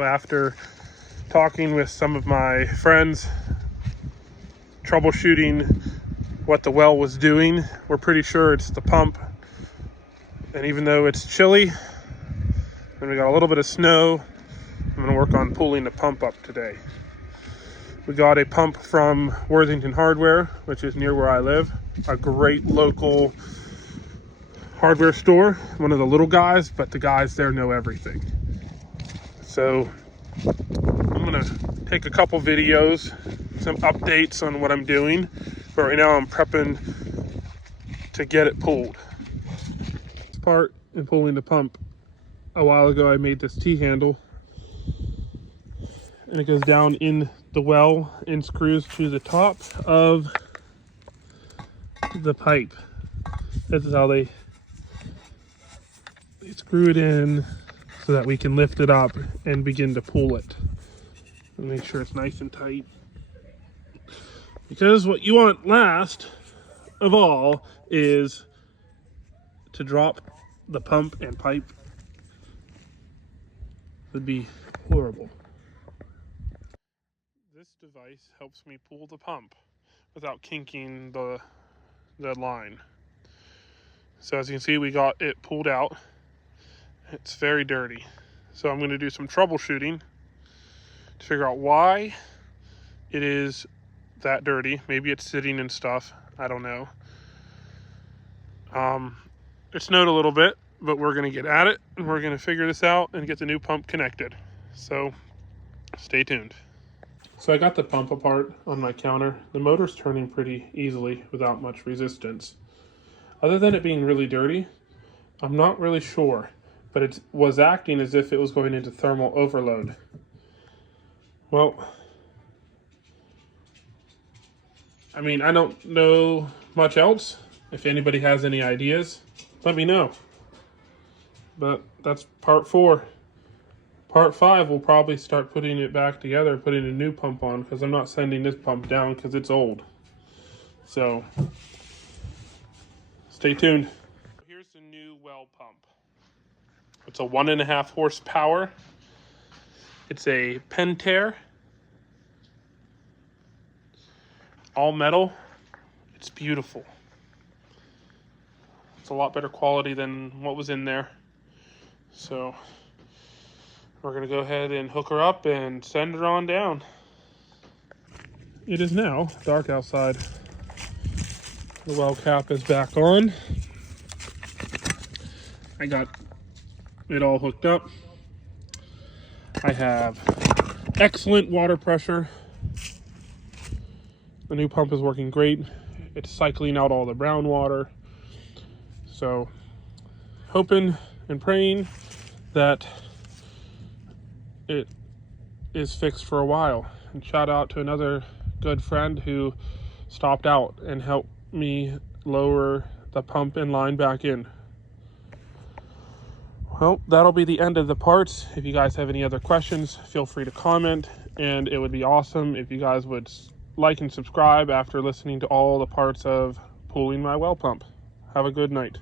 After talking with some of my friends, troubleshooting what the well was doing, we're pretty sure it's the pump. And even though it's chilly and we got a little bit of snow, I'm going to work on pulling the pump up today. We got a pump from Worthington Hardware, which is near where I live, a great local hardware store, one of the little guys, but the guys there know everything. So I'm gonna take a couple videos, some updates on what I'm doing, but right now I'm prepping to get it pulled. This part in pulling the pump, a while ago I made this T-handle, and it goes down in the well and screws to the top of the pipe. This is how they screw it in so that we can lift it up and begin to pull it. And make sure it's nice and tight. Because what you want last of all is to drop the pump and pipe. It would be horrible. This device helps me pull the pump without kinking the line. So as you can see, we got it pulled out. It's very dirty. So I'm going to do some troubleshooting to figure out why it is that dirty. Maybe it's sitting in stuff. I don't know. It snowed a little bit, but we're going to get at it and we're going to figure this out and get the new pump connected. So stay tuned. So I got the pump apart on my counter. The motor's turning pretty easily without much resistance. Other than it being really dirty, I'm not really sure, but it was acting as if it was going into thermal overload. Well, I mean, I don't know much else. If anybody has any ideas, let me know. But that's part 4. Part 5, we'll probably start putting it back together, putting a new pump on, because I'm not sending this pump down because it's old. So, stay tuned. Here's the new well pump. It's a 1.5 horsepower. It's a Pentair. All metal. It's beautiful. It's a lot better quality than what was in there. So we're going to go ahead and hook her up and send her on down. It is now dark outside. The well cap is back on. I got it all hooked up. I have excellent water pressure. The new pump is working great. It's cycling out all the brown water. So hoping and praying that it is fixed for a while. And shout out to another good friend who stopped out and helped me lower the pump and line back in. Well, that'll be the end of the parts. If you guys have any other questions, feel free to comment, and it would be awesome if you guys would like and subscribe after listening to all the parts of pulling my well pump. Have a good night.